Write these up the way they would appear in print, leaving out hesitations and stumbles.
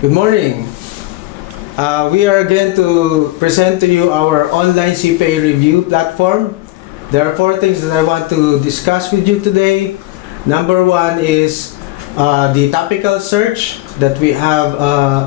Good morning. We are going to present to you our online CPA review platform. There are 4 things that I want to discuss with you today. Number 1 is the topical search that we have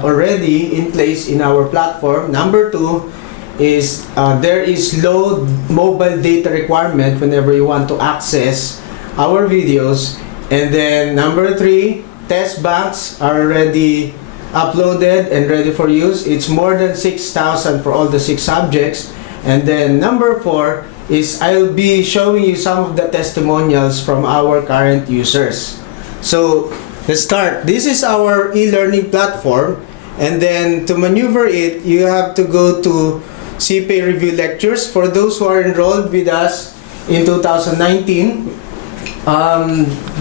already in place in our platform. Number 2 is there is low mobile data requirement whenever you want to access our videos. And then number 3, test banks are already uploaded and ready for use. It's more than 6,000 for all the 6 subjects. And then number 4 is I'll be showing you some of the testimonials from our current users. So let's start. This is our e-learning platform, and then to maneuver it, you have to go to CPA review lectures. For those who are enrolled with us in 2019,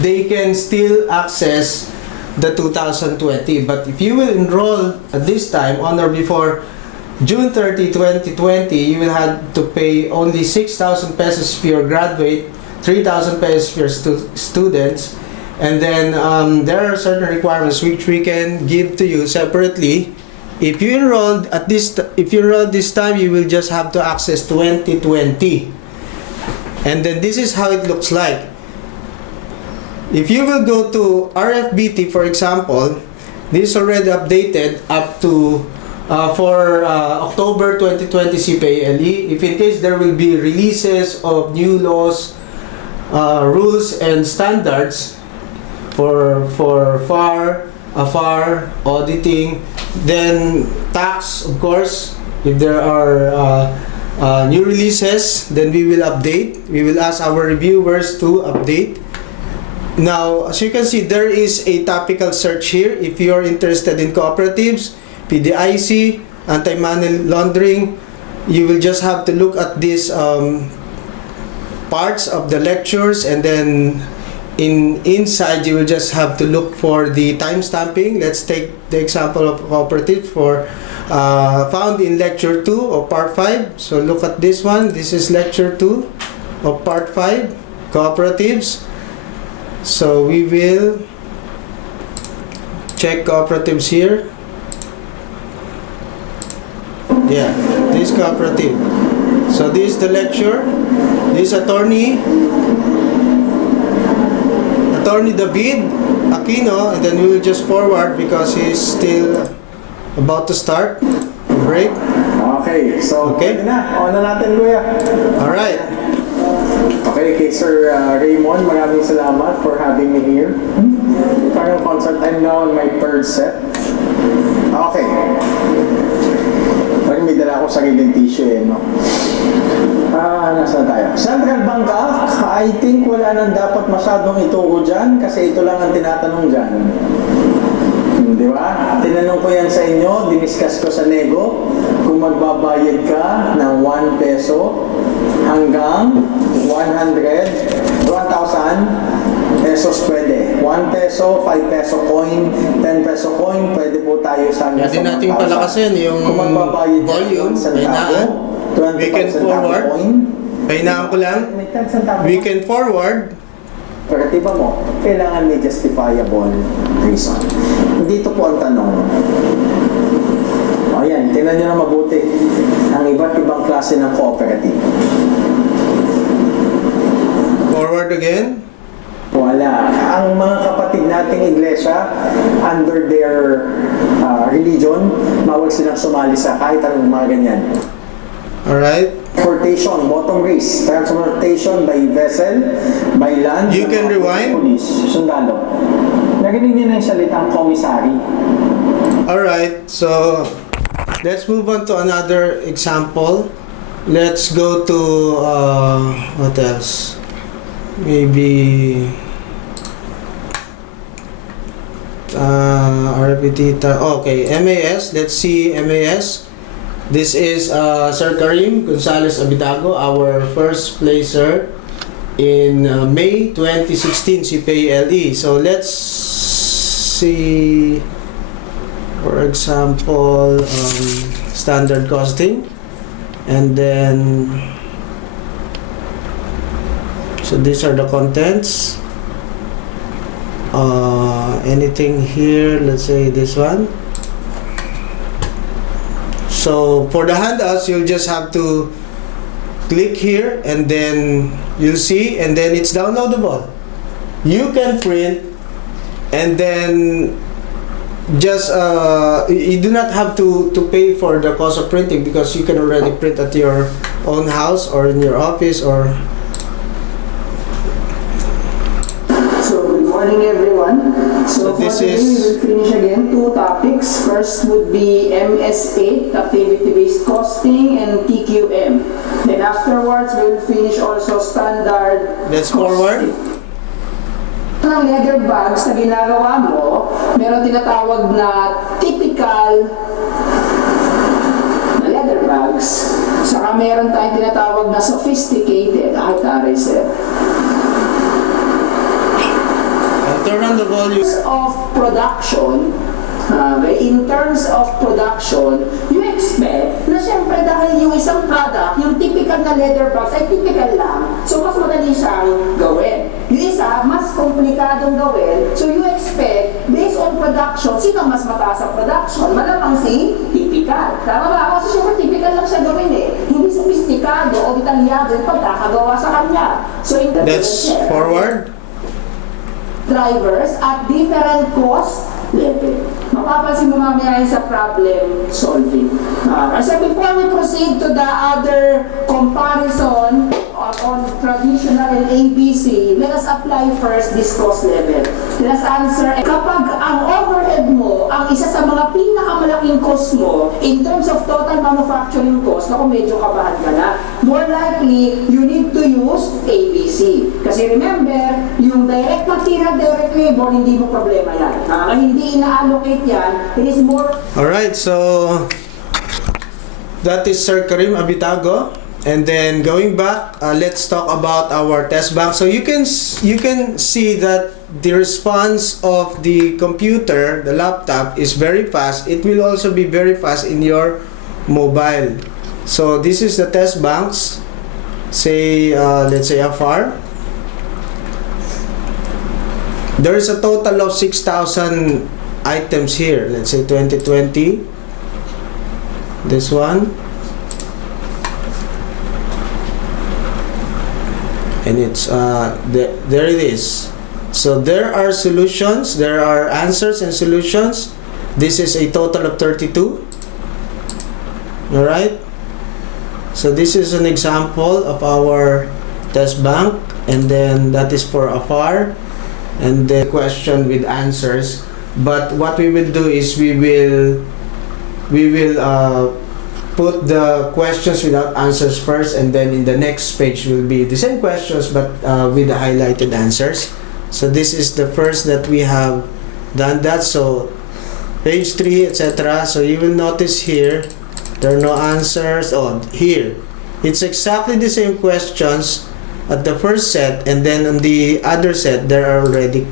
they can still access the 2020, but if you will enroll at this time on or before June 30, 2020, you will have to pay only 6,000 pesos if you're graduate, 3,000 pesos if you're students, and then there are certain requirements which we can give to you separately. If you enrolled at this, time, you will just have to access 2020, and then this is how it looks like. If you will go to RFBT, for example, this is already updated up to for October 2020 CPA LE. If in case there will be releases of new laws, rules and standards for FAR, AFAR, auditing, then tax, of course, if there are new releases, then we will update. We will ask our reviewers to update. Now, as you can see, there is a topical search here. If you are interested in cooperatives, PDIC, anti-money laundering, you will just have to look at these parts of the lectures, and then inside you will just have to look for the time stamping. Let's take the example of cooperative for found in lecture 2 of part 5. So look at this one. This is lecture 2 of part 5, cooperatives. So we will check cooperatives here. Yeah, this cooperative. So this is the lecture. This attorney David Aquino, and then we will just forward because he's still about to start a break. Okay, so okay. On na natin, kuya. Alright. Okay, kay Sir Raymond, maraming salamat for having me here. Parang concert, I'm now on my 3rd set. Okay. Parang may dala ako sariling tissue no? Nasaan tayo? Central Bank Act, I think wala nang dapat masyadong ituro dyan kasi ito lang ang tinatanong dyan. Di ba? Tinanong ko yan sa inyo, diniscuss ko sa nego, kung magbabayad ka ng 1 peso hanggang 1,000 pesos pwede. 1 peso, 5 peso coin, 10 peso coin, pwede po tayo sa hanggang sa 1,000. Pwede natin palakasin yung volume, pahinaan. Weekend forward. Pahinaan ko lang. Weekend forward. Pero diba mo, kailangan may justifiable reason. Dito po ang tanong. O yan, tingnan nyo na mabuti ang iba't ibang klase ng cooperative. Forward again. Wala. Ang mga kapatid nating iglesia, under their religion, bawal silang sumali sa kahit anong mga ganyan. Alright. Transportation, bottom risk. Transportation by vessel, by land. You can rewind. Police, sundalo. Narinig niyo na yung salitang commissary. Alright, so let's move on to another example. Let's go to what else? Maybe RPT. Okay, MAS. Let's see MAS. This is Sir Karim Gonzalez Abitago, our first placer in May 2016 CPA LE. So let's see, for example, standard costing, and then so these are the contents. anything here, let's say this one, So for the handouts, you'll just have to click here and then you'll see, and then it's downloadable. You can print and then just you do not have to pay for the cost of printing, because you can already print at your own house or in your office or. So good morning everyone. So for this today is- we will finish again 2 topics. First would be MS8, activity-based costing, and TQM. Then afterwards we will finish also standard Let's forward. ng leather bags na ginagawa mo, meron tinatawag na typical na leather bags, saka meron tayong tinatawag na sophisticated, sir. Turn on the volume. Of production, in terms of production, you expect na siyempre dahil yung isang product, yung typical na leather box ay typical lang, so mas madali siyang gawin. Yung isa, mas komplikadong gawin, so you expect, based on production, sino mas mataas ang production? Malamang si typical. Tama ba? Kasi siyempre typical lang siya gawin eh. Hindi sophisticado o detalyado yung pagkakagawa sa kanya. So in the Let's forward. drivers at different cost level. Mapapansin mo mamaya sa problem solving. So before we proceed to the other comparison on traditional and ABC, let us apply first this cost level. Let us answer, kapag ang overhead mo, ang isa sa mga pinakamalaking cost mo in terms of total manufacturing cost, ako medyo kabahan ka na, more likely, you need to use ABC. Kasi remember, yung direct material, direct labor, hindi mo problema yan. Hindi ina-allocate yan, it is more... Alright, so that is Sir Karim Abitago. And then going back, let's talk about our test bank. So you can see that the response of the computer, the laptop, is very fast. It will also be very fast in your mobile. So this is the test banks. Say, let's say AFAR. There is a total of 6,000 items here. Let's say 2020. This one. And it's there it is. So there are solutions, there are answers and solutions. This is a total of 32. All right, so this is an example of our test bank, and then that is for AFAR, and the question with answers. But what we will do is we will put the questions without answers first, and then in the next page will be the same questions but with the highlighted answers. So this is the first that we have done that. So page 3, etc. So you will notice here there are no answers. Oh, here it's exactly the same questions at the first set, and then on the other set there are already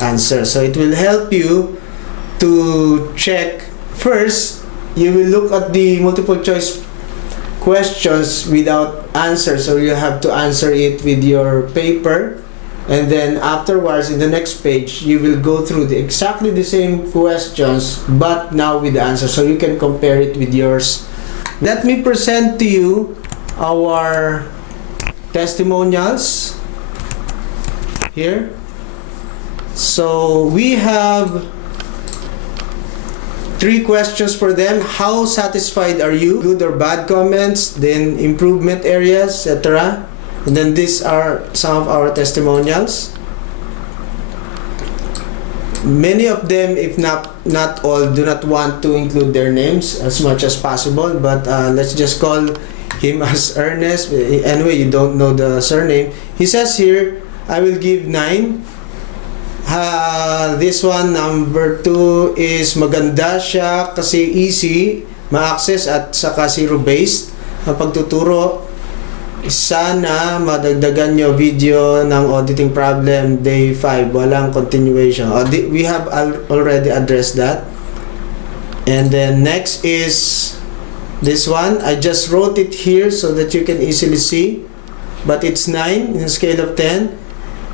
answers. So it will help you to check. First, you will look at the multiple choice questions without answer, so you have to answer it with your paper, and then afterwards in the next page you will go through exactly the same questions but now with the answer, so you can compare it with yours. Let me present to you our testimonials here. So we have 3 questions for them. How satisfied are you? Good or bad comments, then improvement areas, etc. And then these are some of our testimonials. Many of them, if not all, do not want to include their names as much as possible, but let's just call him as Ernest. Anyway, you don't know the surname. He says here, I will give 9. This one, number 2, is maganda siya kasi easy, ma-access at saka zero-based ang pagtuturo. Sana madagdagan nyo video ng auditing problem day 5, walang continuation. We have already addressed that. And then next is this one. I just wrote it here so that you can easily see, but it's 9 in a scale of 10.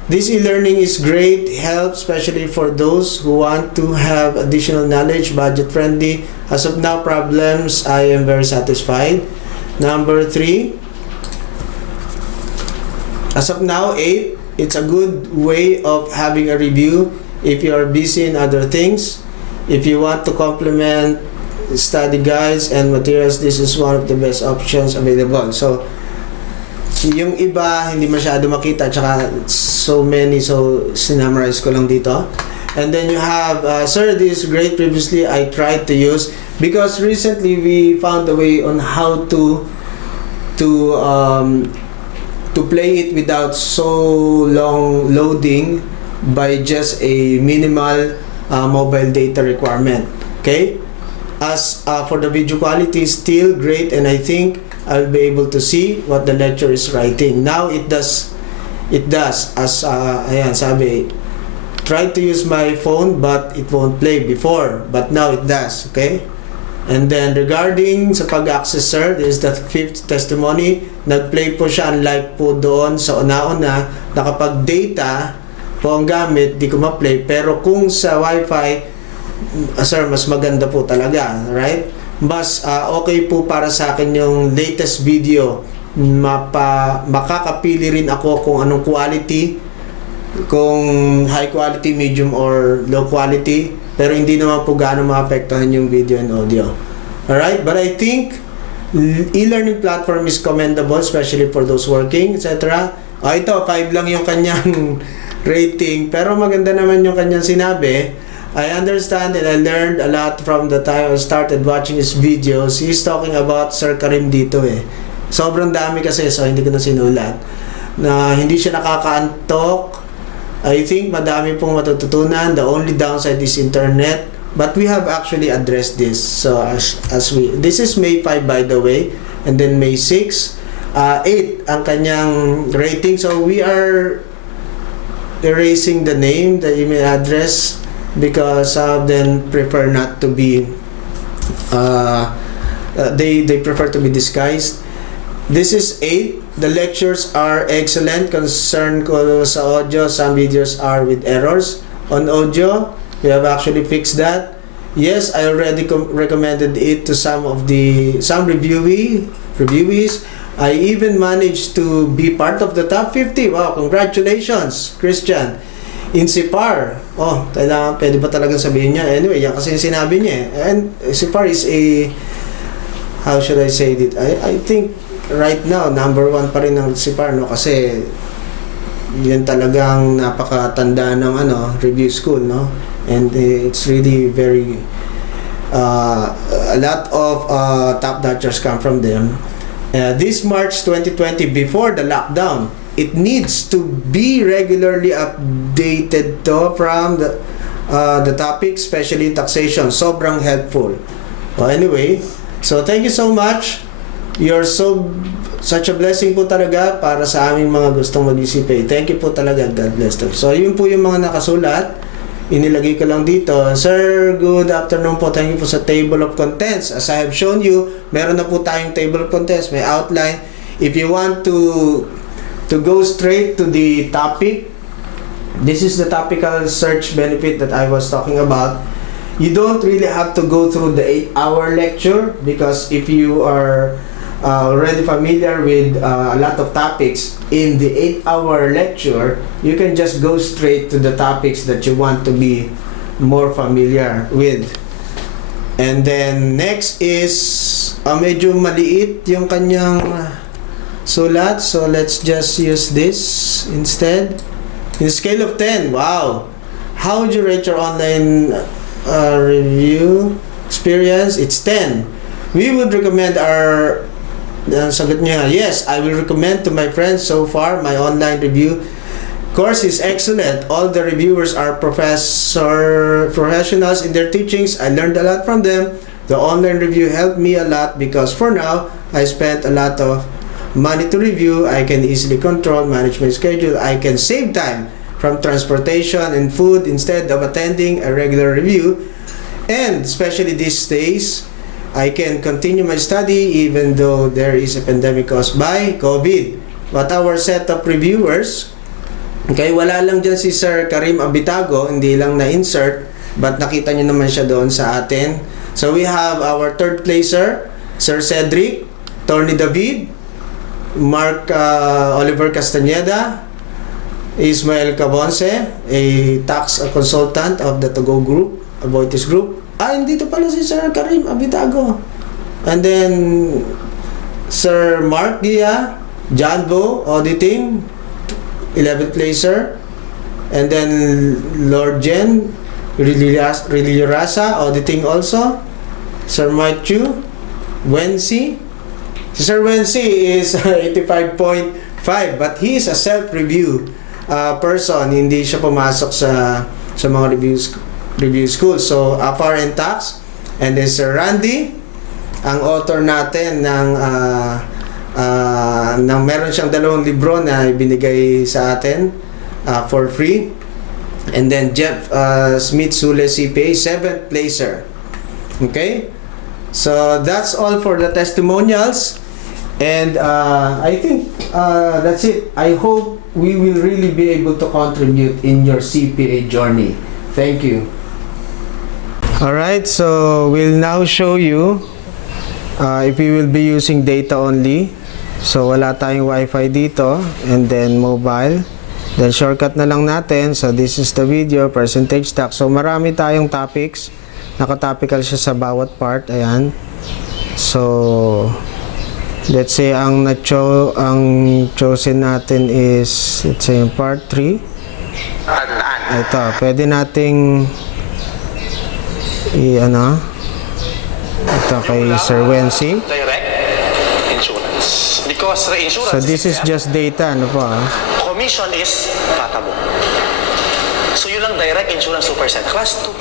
This e-learning is great help, especially for those who want to have additional knowledge, budget friendly. As of now, problems, I am very satisfied. Number 3, as of now, 8, it's a good way of having a review if you are busy in other things. If you want to complement study guides and materials, this is one of the best options available. So, yung iba, hindi masyado makita, tsaka so many, so sinamarize ko lang dito. And then you have, sir, this is great. Previously, I tried to use, because recently we found a way on how to play it without so long loading by just a minimal mobile data requirement. Okay? As for the video quality, still great, and I think I'll be able to see what the lecturer is writing. Now it does as ayan, sabi, tried to use my phone but it won't play before, but now it does. Okay? And then regarding sa pag-access, sir, this is the 5th testimony. Nag-play po siya, unlike po doon sa una-una na kapag data po ang gamit, di ko ma-play. Pero kung sa wifi, sir, mas maganda po talaga, right? Mas okay po para sa akin yung latest video. Makakapili rin ako kung anong quality, kung high quality, medium, or low quality. Pero hindi naman po gaano maapektuhan yung video and audio. Alright? But I think e-learning platform is commendable, especially for those working, etc. Ito, 5 lang yung kanyang rating. Pero maganda naman yung kanyang sinabi. I understand and I learned a lot from the time I started watching his videos. He's talking about Sir Karim dito eh. Sobrang dami kasi, so hindi ko na sinulat. Na hindi siya nakakaantok. I think madami pong matututunan. The only downside is internet. But we have actually addressed this. So this is May 5 by the way. And then May 6. 8 ang kanyang rating. So we are erasing the name, the email address, because some of them prefer not to be they prefer to be disguised. This is 8. The lectures are excellent. Concern ko sa audio, some videos are with errors. On audio, we have actually fixed that. Yes, I already recommended it to some reviewees. I even managed to be part of the top 50. Wow, congratulations, Christian. In CPAR, kailangan, pwede ba talagang sabihin niya? Anyway, yan kasi yung sinabi niya eh. And CPAR is a, how should I say it? I think right now, number 1 pa rin ng CPAR, no? Kasi yan talagang napakatanda ng review school, no? And it's really very, a lot of top-notchers come from them. This March 2020, before the lockdown, it needs to be regularly updated from the topic, especially taxation. Sobrang helpful. Well, anyway, so thank you so much. You're such a blessing po talaga para sa aming mga gustong mag-CPA. Thank you po talaga. God bless them. So, yun po yung mga nakasulat. Inilagay ko lang dito. Sir, good afternoon po. Thank you po sa table of contents. As I have shown you, meron na po tayong table of contents. May outline. If you want to go straight to the topic, this is the topical search benefit that I was talking about. You don't really have to go through the 8-hour lecture, because if you are already familiar with a lot of topics in the 8-hour lecture, you can just go straight to the topics that you want to be more familiar with. And then next is medyo maliit yung kanyang sulat, so let's just use this instead. In scale of 10, wow, how would you rate your online review experience? It's 10. We would recommend our sagot niya, yes, I will recommend to my friends. So far, my online review course is excellent. All the reviewers are professionals in their teachings. I learned a lot from them. The online review helped me a lot, because for now, I spent a lot of money to review. I can easily control, manage my schedule. I can save time from transportation and food instead of attending a regular review. And especially these days, I can continue my study even though there is a pandemic caused by COVID. But our set of reviewers Okay, wala lang dyan si Sir Karim Abitago, hindi lang na-insert, but nakita nyo naman siya doon sa atin. So we have our third placer, Sir Cedric, Tony David, Mark Oliver Castañeda, Ismael Cabonce, a tax consultant of the Togo Group, Aboitis Group. Hindi to pala si Sir Karim Abitago. And then, Sir Mark Gia, Janbo, Auditing, 11th placer. And then, Lord Jen, Rilirasa, Auditing also. Sir Matthew, Wensi. Si Sir Wensi is 85.5, but he is a self-review person. Hindi siya pumasok sa mga review school. So, APAR and Tax. And then Sir Randy, ang author natin ng meron siyang 2 libro na ibinigay sa atin for free. And then Jeff Smith Sule CPA, 7th placer. Okay? So that's all for the testimonials. And I think that's it. I hope we will really be able to contribute in your CPA journey. Thank you. Alright, so we'll now show you if we will be using data only. So wala tayong Wi-Fi dito, and then mobile. Then shortcut na lang natin. So this is the video, percentage tax. So marami tayong topics. Nakatopical siya sa bawat part. Ayan. So let's say ang chosen natin is, let's say yung part 3. Ito, pwede nating ito kay Sir Wensi. Direct insurance. Because reinsurance, so this is just data, ano po commission is vatable. So yun lang, direct insurance 2%. Class, 2%.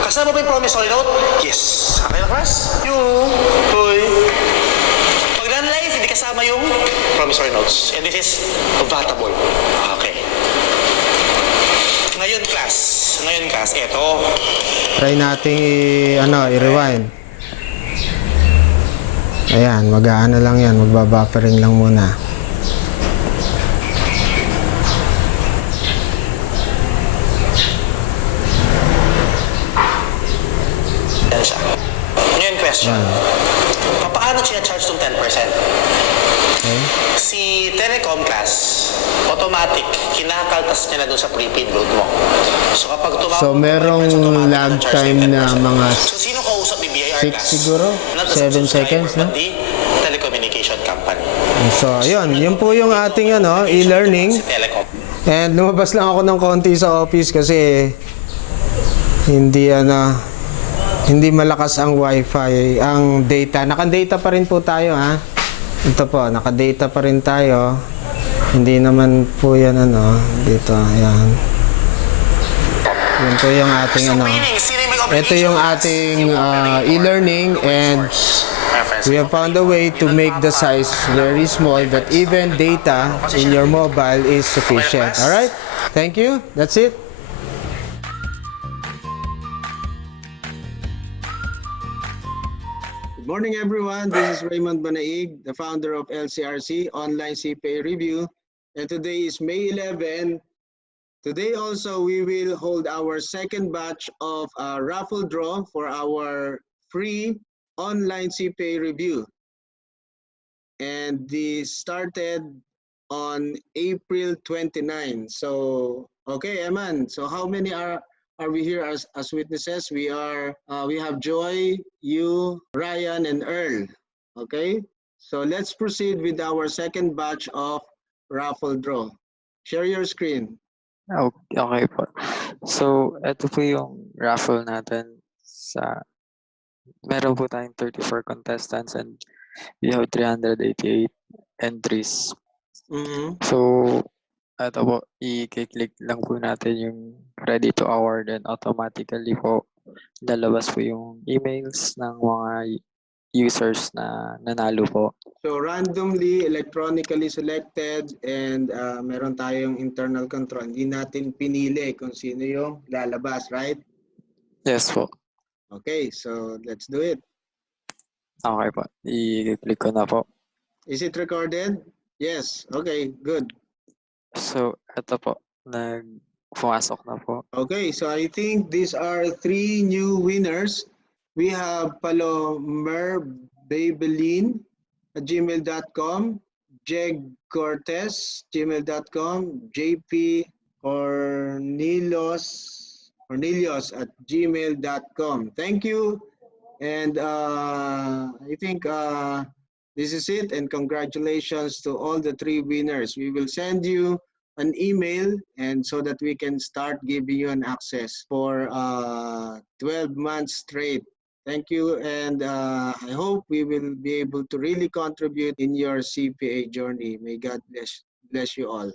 Kasama ba yung promissory note? Yes. Okay na, class? Hoy. Pag non-life, hindi kasama yung promissory notes. And this is vatable. Okay. Ngayon, class, eto. Try natin i-rewind. Ayan, mag-aano lang yan, magbabuffering lang muna. Yan siya. Ngayon, question. Paano siya-charge itong 10%? Okay. Si Telecom class, automatic, kinakaltas niya na doon sa prepaid load mo. So kapag tumawag, so merong lag time na mga so sino kausap ni BIR 6 class? siguro? 7 seconds, no? The telecommunication company. So, yun po yung ating e-learning. Si Telecom. And lumabas lang ako ng konti sa office kasi hindi malakas ang Wi-Fi, ang data. Naka-data pa rin po tayo, ha. Ito po, naka-data pa rin tayo. Hindi naman po yan dito, ayan. Yun po yung ating ito yung ating e-learning, and we have found a way to make the size very small that even data in your mobile is sufficient. Alright? Thank you. That's it. Good morning, everyone. This is Raymond Banaig, the founder of LCRC, Online CPA Review. And today is May 11. Today also, we will hold our second batch of raffle draw for our free online CPA review. And this started on April 29. So, okay, Eman. So how many are we here as witnesses? We have Joy, you, Ryan, and Earl. Okay? So let's proceed with our second batch of raffle draw. Share your screen. Okay po. So, ito po yung raffle natin meron po tayong 34 contestants and we have 388 entries. So, ito po, i-click lang po natin yung ready to award, and automatically po lalabas po yung emails ng mga users na nanalo po. So randomly, electronically selected, and meron tayong internal control. Hindi natin pinili kung sino yung lalabas, right? Yes po. Okay, so let's do it. Okay po. I-click ko na po. Is it recorded? Yes. Okay, good. So, ito po. pumasok na po. Okay, so I think these are 3 new winners. We have Palomer Babelin at gmail.com, Jeg Cortez, gmail.com, JP Cornelius at gmail.com. Thank you. And I think this is it. And congratulations to all the 3 winners. We will send you an email and so that we can start giving you an access for 12 months straight. Thank you, and I hope we will be able to really contribute in your CPA journey. May God bless you all.